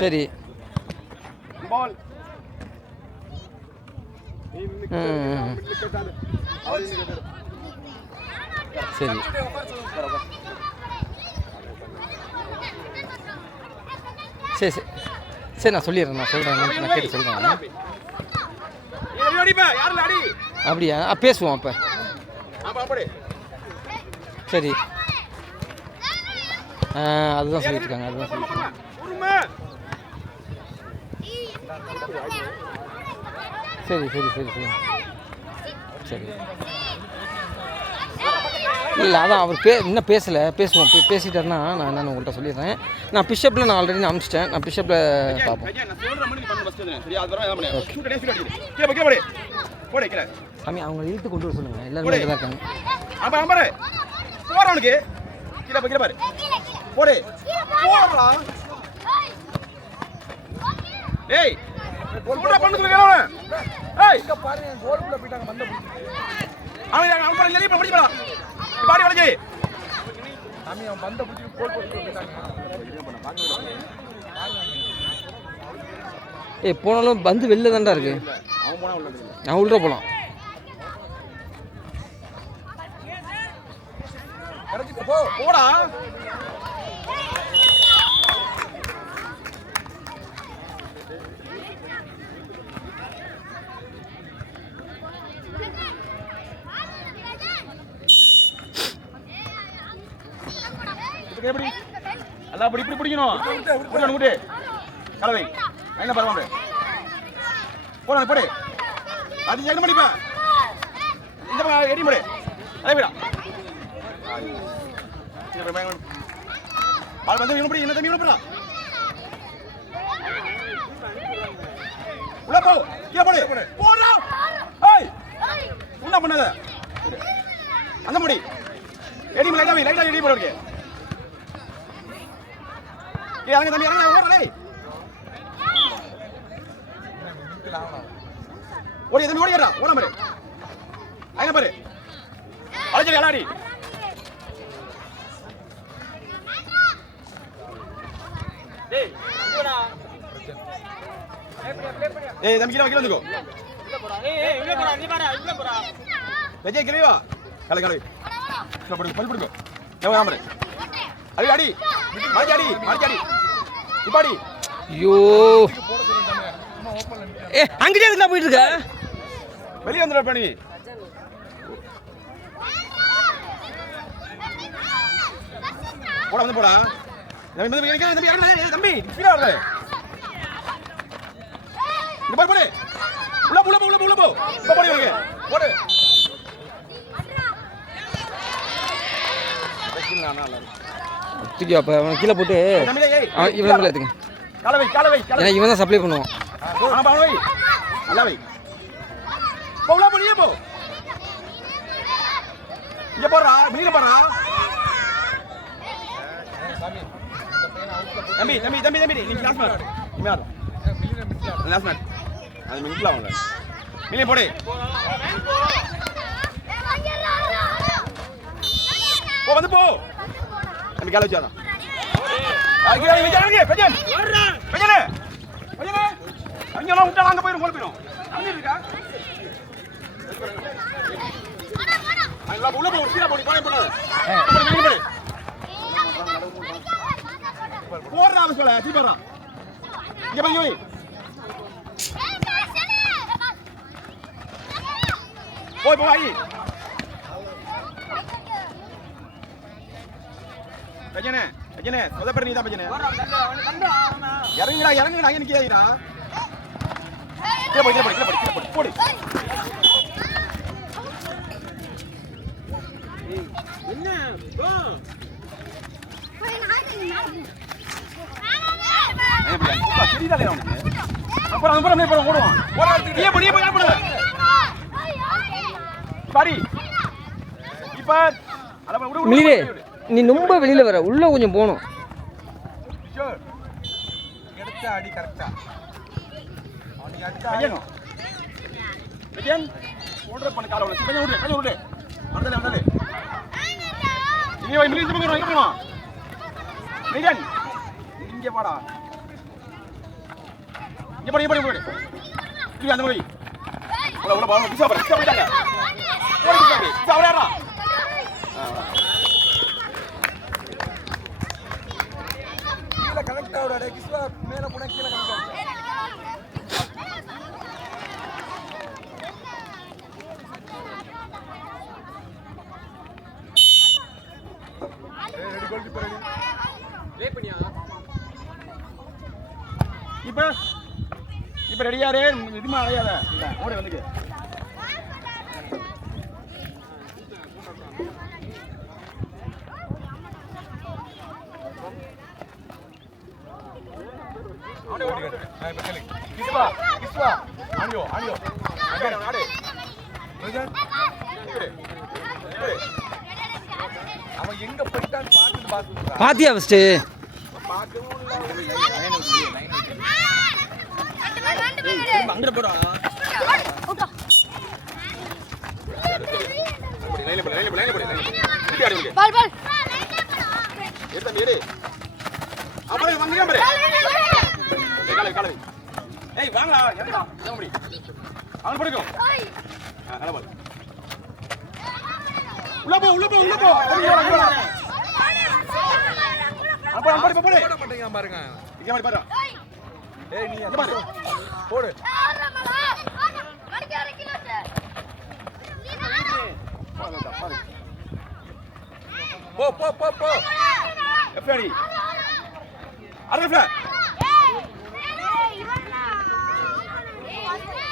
சரி பால் சரி சரி சரி சரி நான் சொல்லிடுறேன் நான் கேட்டு சொல்கிறேன் அப்படியா பேசுவோம் அப்போ சரி அதுதான் சொல்லிட்டு இருக்காங்க அதுதான் சொல்லிட்டு சரி சரி சரி சரி சரி இல்லை அதான் அவர் இன்னும் பேசலை பேசுவோம் பேசிட்டாருன்னா நான் என்னென்னு உங்கள்கிட்ட சொல்லிடுறேன் நான் பிஷப்பில் நான் ஆல்ரெடி அனுப்பிச்சிட்டேன் நான் பிஷப்பில் பார்ப்போம் சாமி அவங்க இழுத்து கொண்டு வர சொல்லுங்கள் எல்லாருமே தான் இருக்காங்க போனாலும் பந்து வெளில தான்டா இருக்கு நான் உள்ள போலாம் போடா அதான் இப்படி பிடிக்கணும் விட்டு கலவை என்ன பரவாயில்ல போட போடு அது எங்க மணிப்பா இந்த எடி முடி அதே விடா பால் வந்து எப்படி என்ன தம்பி போடா உள்ள போ கீழ போடு போடா ஏய் என்ன பண்ணாத அந்த முடி எடி முடி லைட்டா எடி போடு ஏய் அங்க தம்பி இறங்க ஓடுடா டேய் ஓடி தம்பி ஓடிடா ஓட பாரு ஐயா பாரு அலஞ்சரி அலாடி டேய் போடா ஏய் தம்பி கீழ வந்துக்கோ உள்ள போடா ஏய் உள்ள போடா நீ பாடா உள்ள போடா வெஜே கிளி வா கலை கலை போடு பல் போடு ஏய் ஆமரே அடி அடி மாடி அடி இப்பாடி ஐயோ அங்கேயே இருந்தா போயிட்டு இருக்க வெளியே வந்துடா பண்ணி போடா வந்து போடா தம்பி கீழே வர இங்க பாரு போடு உள்ள போ இப்ப போடு இவங்க போடு தூக்கி அப்போ அவனை கீழே போட்டு இவன் மேலே எடுத்துங்க ஏன்னா இவன் தான் சப்ளை பண்ணுவான் போ இங்க போடுறா மீன போடுறா தம்பி நீ கிளாஸ் மேட் கிளாஸ் மேட் அது மினிட்ல வாங்க மீன போடு போ வந்து போ தம்பி கால வச்சாடா அங்க வெஜே பெஜன் பெஜனே அங்க விட்டா அங்க போயிரும் போல போயிரும் அங்க இருக்கா அங்க உள்ள போ கீழ போடி போடு போடு போறா அவசல தீபரா இங்க போய் யோய் போய் ஐ பஜனே சொதப்பற நீதான் பஜனே இறங்குடா அங்க நிக்காதீடா போடு போடு என்ன போ சரிதானே அவனுக்கு அப்புறம் ஓடுவான் சாரி இப்ப மீரே நீ ரொம்ப வெளியில வர உள்ள கொஞ்சம் போகணும் எடுத்த அடி கரெக்டா அவனுக்கு அடிச்சா அடியணும் விஜயன் ஓடுற பண்ண கால உள்ள கொஞ்சம் விடு வந்தலே நீ வை மிலிந்து போறோம் இங்க போறோம் விஜயன் இங்க வாடா இங்க போடு அந்த மாதிரி உள்ள பால் கிஸ்வா போயிட்டாங்க ஓடி கிஸ்வா அவரேறா கீழ கனெக்ட் ஆவுடா கிஸ்வா மேல போனா கீழ கனெக்ட் ஆகும் ready goal keeper ready play பண்ணியா இப்ப ரெடியாரே இதுமா அலையாத ஓடி வந்துக்கு கிஸ்வா ஆனியோ அங்க நாடு அவன் எங்க போயிட்டான்னு பாத்துட்டு பாத்தியா ஃபர்ஸ்ட் அங்க போறா லைன்ல போடு பால் எடுத்து மீறு அப்படியே வாங்க பாரு காலை ஏய் வாங்கடா எங்க முடி அவன் படிக்கும் நல்லா பாரு உள்ள போ அப்ப போடு மாட்டீங்க பாருங்க இங்க மாதிரி பாரு ஏய் நீ இங்க பாரு போடு போ எப்படி அரஃப்ல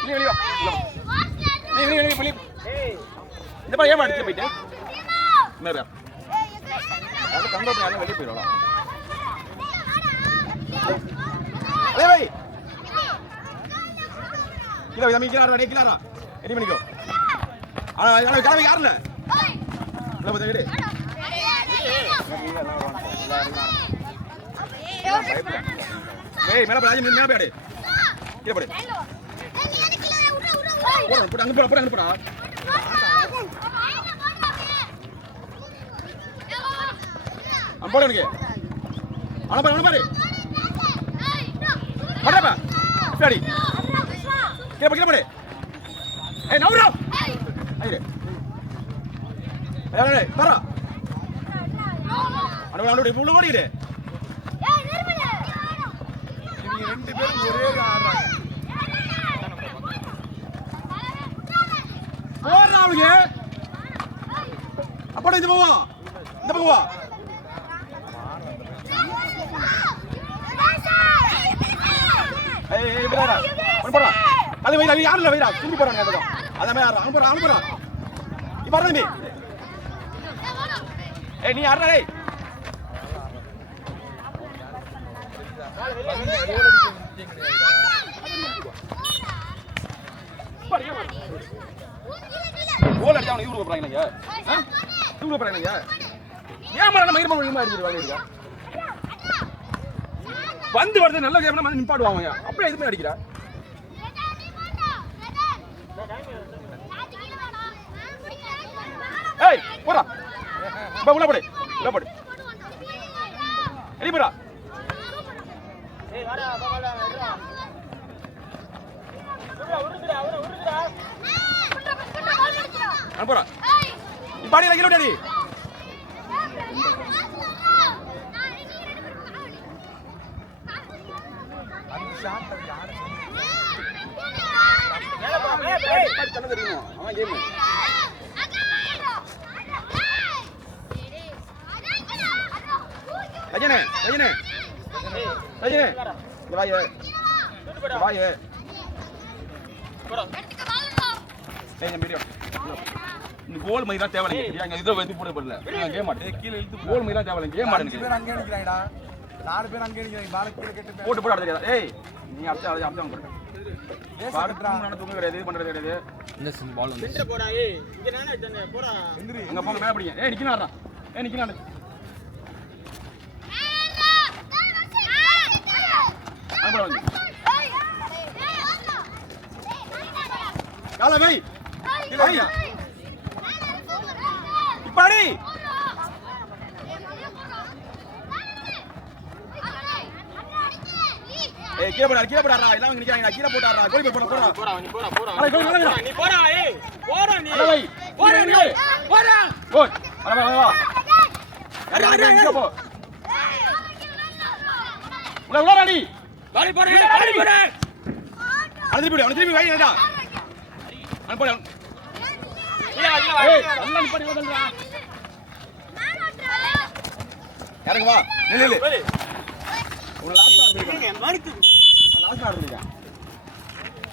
நீ இந்த பையன் ஏமா அடிச்சு போயிட்டு மேரா அது கண்டோ பண்ணி வெளிய போயிரோடா ஏய் கிலோ கிலோ கிலோரா ரெடி பண்ணிக்கோ கிளம்பி யாருல இல்ல பத்த வீடு ஏய் மேல போய் மேல போய் கீழ போடு போடு அங்க போடா போடு எனக்கு அனுப்பாரு மடப்பா சரி கீழ போடு ஏய் நவுரா ஐயே ஏய் பாரா அனுப்பி உள்ள ஓடிடு இவங்க ரெண்டு பேரும் ஒரே ஆடுறாங்க போறா அவங்க அப்படி இந்த பக்கம் வா ஏய் விடடா போடா அது வைடா யாருல வைடா திரும்பி போறாங்க அந்த அத மாதிரி அனுப்புறா நீ பாரு தம்பி ஏய் நீ யாரா டேய் கோல் அடிச்சா அவன இவரு போறாங்க நீங்க இவரு போறாங்க நீங்க ஏன் மரண மயிர் மயிர் அடிச்சிட்டு வாங்க வந்து வருது நல்ல கேம்னா வந்து நிப்பாடுவாங்க அப்படியே எதுமே அடிக்கிறா ஏய் போடா உள்ள போடு ரெடி போடா ஏய் வாடா பாபாடா உருதுடா அனுப்புறா பாடி லகிரோ டாடி அந்த ஷாட் யாரு மேல போ ஏய் தண்ணி தெரியுமா அவன் கேம் அஜனே வாயே போடா ஏய் வீடியோ இந்த கோல் மாதிரி தான் தேவலை அங்க இத வெட்டி போட படல நான் கேம் மாட்டேன் கீழ இழுத்து கோல் மாதிரி தான் தேவலை கேம் மாட்டேன் பேர் அங்க நிக்கறாங்கடா 4 பேர் அங்க நிக்கறாங்க பால கீழ கெட்டு போட்டு போட அடிச்சா ஏய் நீ அடுத்து போடு பாடுறா நான் தூங்க கிடையாது இது பண்றது கிடையாது இந்த பால் வந்து சென்டர் போடா ஏய் இங்க நானே தண்ணே போடா எந்திரி எங்க போங்க மேல படிங்க ஏய் நிக்கறாடா ஏய் நிக்கறாடா அப்புறம் வந்து கால வை இல்லையா இப்பாடி ஏய் கீழ போடாதடா எல்லாம் இங்க நிக்கறாங்க கீழ போடாதடா கோலி போடா போடா நீ போடா போடா நீ போடா ஏய் போடா நீ அட வை போடா நீ போடா கோல் வா அடி கீழ போ உள்ள அடி பாடி போடா அவன திருப்பி வை ஏடா அவன் போடா இல்ல ஏய் நல்லா நிப்பாடி ஓடல்றா யாருங்க வா நில்லு உன லாஸ்ட் ஆடுறீங்க மறுத்து லாஸ்ட் ஆடுறீங்க